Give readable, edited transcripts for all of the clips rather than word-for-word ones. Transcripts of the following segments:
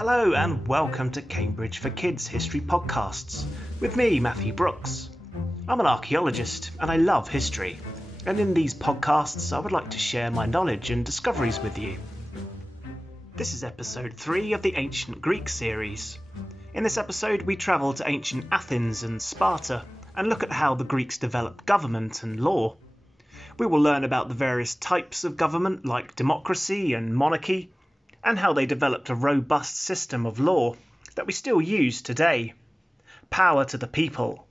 Hello and welcome to Cambridge for Kids History Podcasts with me, Matthew Brooks. I'm an archaeologist and I love history, and in these podcasts I would like to share my knowledge and discoveries with you. This is episode 3 of the Ancient Greeks series. In this episode we travel to ancient Athens and Sparta and look at how the Greeks developed government and law. We will learn about the various types of government like democracy and monarchy, and how they developed a robust system of law that we still use today. Power to the people.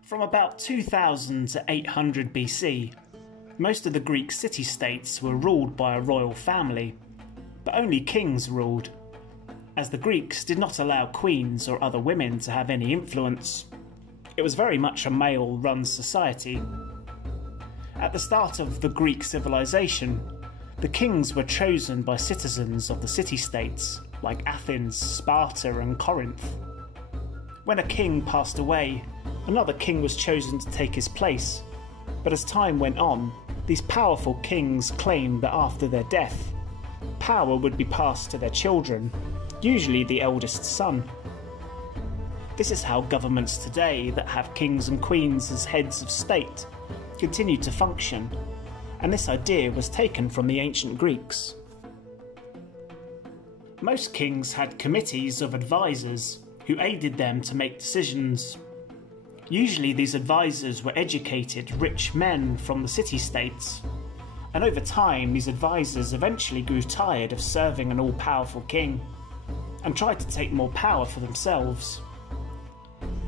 From about 2000 to 800 BC, most of the Greek city-states were ruled by a royal family, but only kings ruled, as the Greeks did not allow queens or other women to have any influence. It was very much a male-run society. At the start of the Greek civilization, the kings were chosen by citizens of the city-states, like Athens, Sparta and Corinth. When a king passed away, another king was chosen to take his place, but as time went on, these powerful kings claimed that after their death, power would be passed to their children, usually the eldest son. This is how governments today that have kings and queens as heads of state continue to function, and this idea was taken from the ancient Greeks. Most kings had committees of advisors who aided them to make decisions. Usually these advisors were educated, rich men from the city-states, and over time these advisors eventually grew tired of serving an all-powerful king and tried to take more power for themselves.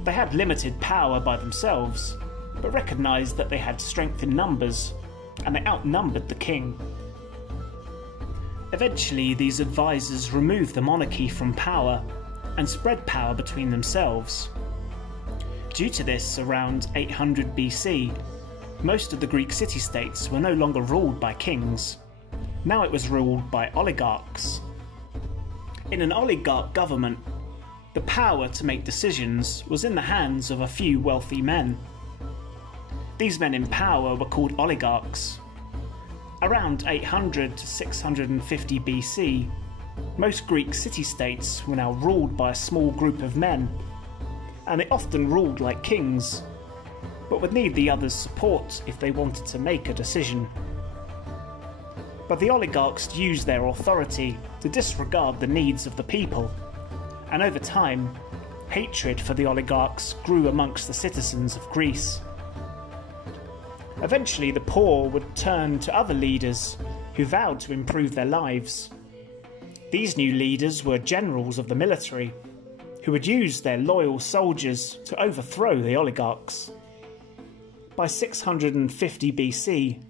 They had limited power by themselves, but recognised that they had strength in numbers, and they outnumbered the king. Eventually, these advisors removed the monarchy from power and spread power between themselves. Due to this, around 800 BC, most of the Greek city-states were no longer ruled by kings. Now it was ruled by oligarchs. In an oligarch government, the power to make decisions was in the hands of a few wealthy men. These men in power were called oligarchs. Around 800 to 650 BC, most Greek city-states were now ruled by a small group of men, and they often ruled like kings, but would need the others' support if they wanted to make a decision. But the oligarchs used their authority to disregard the needs of the people, and over time, hatred for the oligarchs grew amongst the citizens of Greece. Eventually, the poor would turn to other leaders who vowed to improve their lives. These new leaders were generals of the military, who would use their loyal soldiers to overthrow the oligarchs. By 650 BC,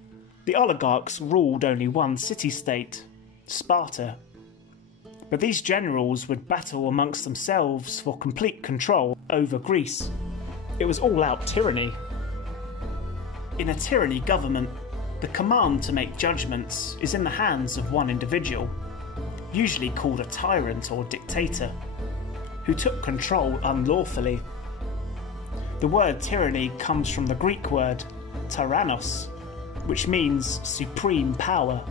the oligarchs ruled only one city-state, Sparta. But these generals would battle amongst themselves for complete control over Greece. It was all-out tyranny. In a tyranny government, the command to make judgments is in the hands of one individual, usually called a tyrant or dictator, who took control unlawfully. The word tyranny comes from the Greek word tyrannos, which means supreme power.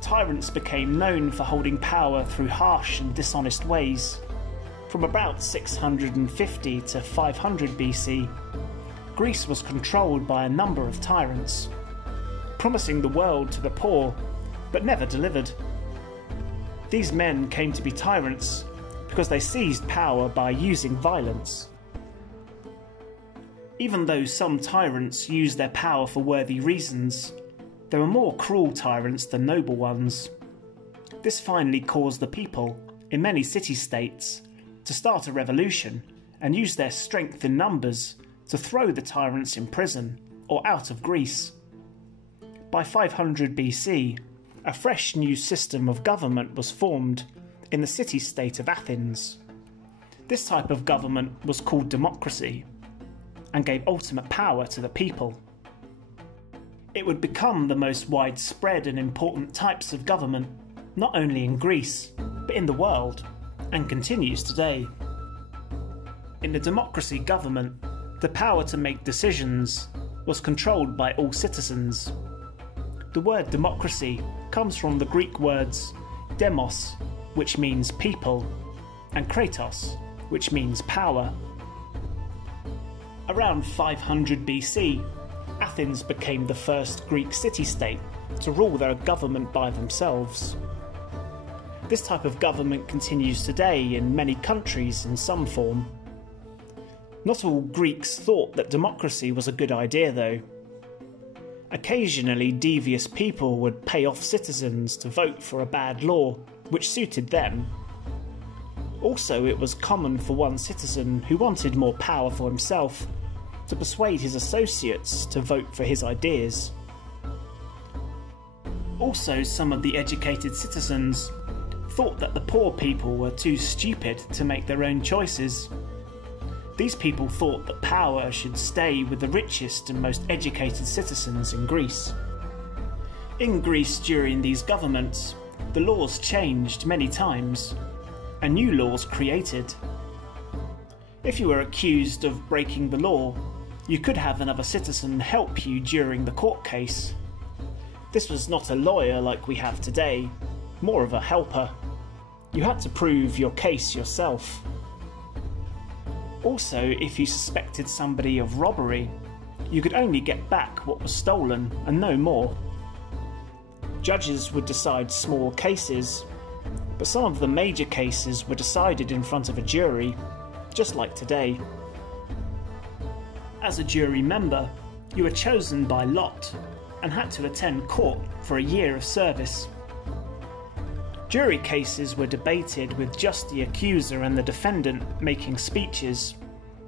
Tyrants became known for holding power through harsh and dishonest ways. From about 650 to 500 BC, Greece was controlled by a number of tyrants, promising the world to the poor, but never delivered. These men came to be tyrants because they seized power by using violence. Even though some tyrants used their power for worthy reasons, there were more cruel tyrants than noble ones. This finally caused the people, in many city-states, to start a revolution and use their strength in numbers to throw the tyrants in prison or out of Greece. By 500 BC, a fresh new system of government was formed in the city-state of Athens. This type of government was called democracy and gave ultimate power to the people. It would become the most widespread and important types of government, not only in Greece, but in the world, and continues today. In the democracy government, The power to make decisions was controlled by all citizens. The word democracy comes from the Greek words demos, which means people, and kratos, which means power. Around 500 BC, Athens became the first Greek city-state to rule their government by themselves. This type of government continues today in many countries in some form. Not all Greeks thought that democracy was a good idea, though. Occasionally, devious people would pay off citizens to vote for a bad law, which suited them. Also, it was common for one citizen who wanted more power for himself to persuade his associates to vote for his ideas. Also, some of the educated citizens thought that the poor people were too stupid to make their own choices. These people thought that power should stay with the richest and most educated citizens in Greece. In Greece during these governments, the laws changed many times, and new laws created. If you were accused of breaking the law, you could have another citizen help you during the court case. This was not a lawyer like we have today, more of a helper. You had to prove your case yourself. Also, if you suspected somebody of robbery, you could only get back what was stolen and no more. Judges would decide small cases, but some of the major cases were decided in front of a jury, just like today. As a jury member, you were chosen by lot and had to attend court for a year of service. Jury cases were debated with just the accuser and the defendant making speeches,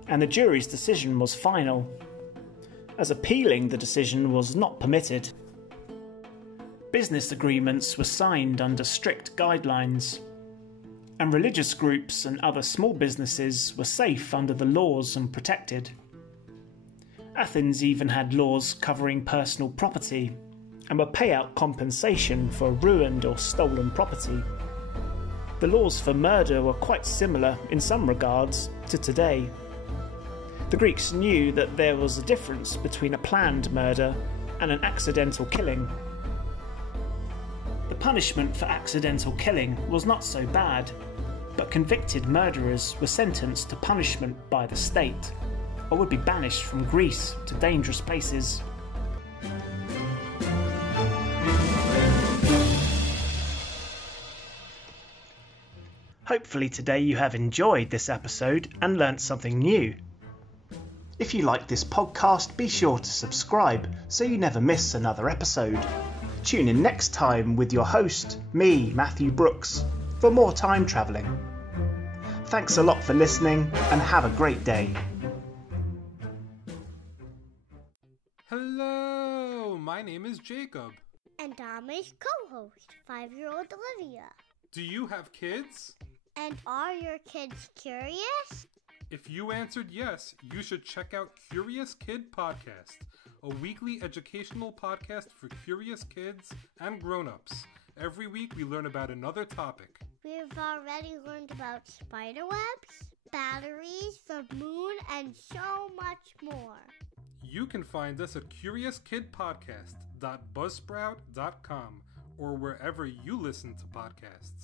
and the jury's decision was final, as appealing the decision was not permitted. Business agreements were signed under strict guidelines, and religious groups and other small businesses were safe under the laws and protected. Athens even had laws covering personal property and would pay out compensation for ruined or stolen property. The laws for murder were quite similar in some regards to today. The Greeks knew that there was a difference between a planned murder and an accidental killing. The punishment for accidental killing was not so bad, but convicted murderers were sentenced to punishment by the state, or would be banished from Greece to dangerous places. Hopefully today you have enjoyed this episode and learnt something new. If you like this podcast, be sure to subscribe so you never miss another episode. Tune in next time with your host, me, Matthew Brooks, for more time travelling. Thanks a lot for listening and have a great day. Hello, my name is Jacob. And I'm his co-host, 5-year-old Olivia. Do you have kids? And are your kids curious? If you answered yes, you should check out Curious Kid Podcast, a weekly educational podcast for curious kids and grown-ups. Every week we learn about another topic. We've already learned about spider webs, batteries, the moon, and so much more. You can find us at CuriousKidPodcast.buzzsprout.com or wherever you listen to podcasts.